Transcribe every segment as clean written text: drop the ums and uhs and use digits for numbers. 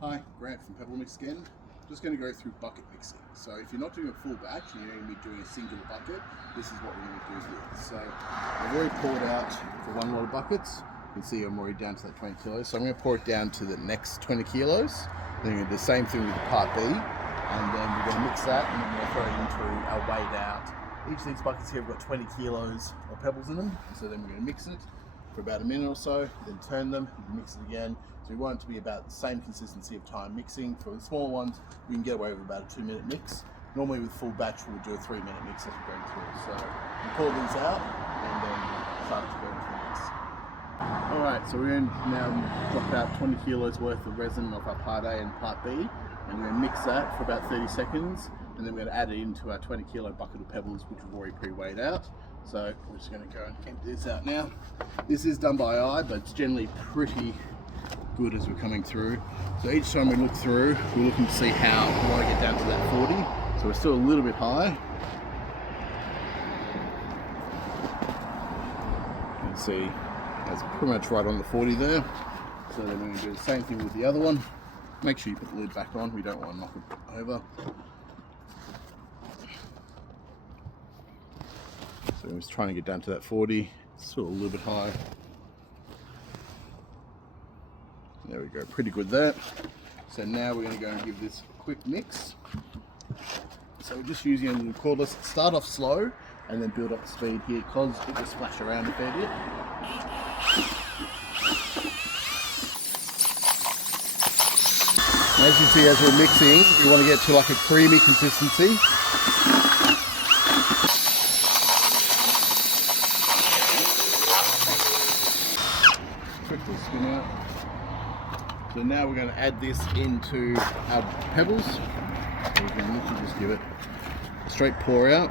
Hi, Grant from Pebble-Mix again. Just going to go through bucket mixing. So if you're not doing a full batch and you're going to be doing a single bucket, this is what we're going to do here. So I've already poured out for one lot of buckets. You can see I'm already down to that 20 kilos. So I'm going to pour it down to the next 20 kilos. Then we're going to do the same thing with the part B. And then we're going to mix that and then we're going to throw it into our weighed out. Each of these buckets here have got 20 kilos of pebbles in them. So then we're going to mix it for about a minute or so, then turn them, and mix it again. So we want it to be about the same consistency of time mixing. For the small ones, we can get away with about a 2-minute mix. Normally with full batch, we'll do a 3-minute mix as we're going through. So we pour these out and then start to go into the mix. All right, so we're going to now drop out 20 kilos worth of resin of our part A and part B, and we're going to mix that for about 30 seconds, and then we're going to add it into our 20 kilo bucket of pebbles, which we've already pre-weighed out. So we're just going to go and empty this out now. This is done by eye, but it's generally pretty good as we're coming through. So each time we look through, we're looking to see how we want to get down to that 40. So we're still a little bit high. You can see that's pretty much right on the 40 there. So then we're going to do the same thing with the other one. Make sure you put the lid back on. We don't want to knock it over. So we're just trying to get down to that 40. It's still a little bit high. There we go, pretty good there. So now we're going to go and give this a quick mix. So we're just using a little cordless. Start off slow and then build up the speed here because it will splash around a fair bit. As you see, as we're mixing, we want to get to like a creamy consistency. Quickly spin out. So now we're going to add this into our pebbles. So we're going to literally just give it a straight pour out.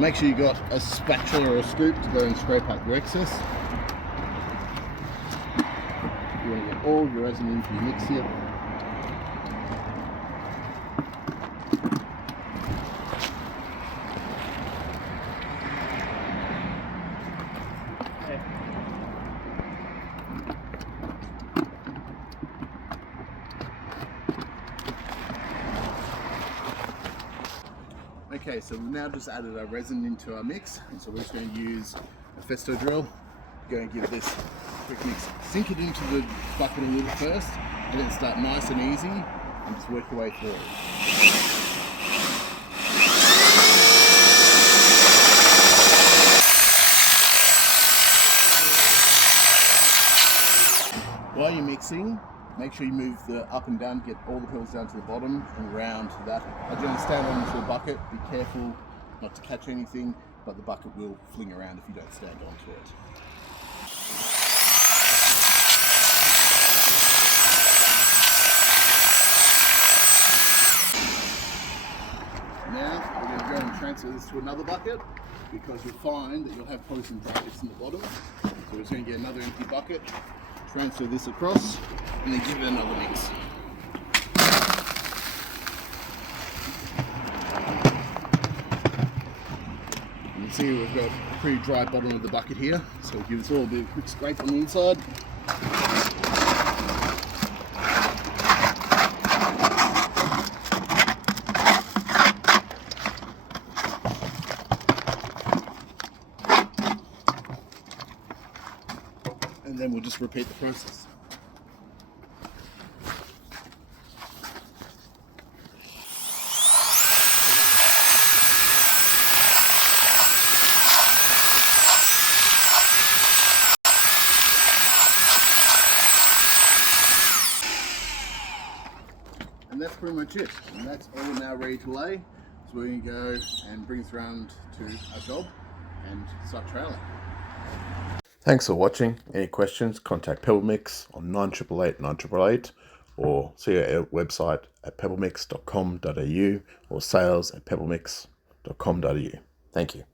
Make sure you got a spatula or a scoop to go and scrape out your excess. You want to get all your resin into your mix here. Okay, so we've now just added our resin into our mix, and so we're just going to use a Festo drill. We're going to give this a quick mix. Sink it into the bucket a little first, and then start nice and easy, and just work your way through it. While you're mixing, make sure you move the up and down, get all the pebbles down to the bottom and round to that. I generally stand onto a bucket, be careful not to catch anything, but the bucket will fling around if you don't stand onto it. Now we're going to go and transfer this to another bucket because you'll find that you'll have probably some dry bits in the bottom. So we're just going to get another empty bucket, transfer this across, and then give it another mix. You can see we've got a pretty dry bottom of the bucket here, so we'll give this all a bit of a quick scrape on the inside. And then we'll just repeat the process. And that's pretty much it. And that's all now ready to lay. So we're going to go and bring this around to our job and start trailing. Thanks for watching. Any questions, contact Pebble-Mix on 9888 9888 or see our website at pebble-mix.com.au or sales@pebble-mix.com.au. Thank you.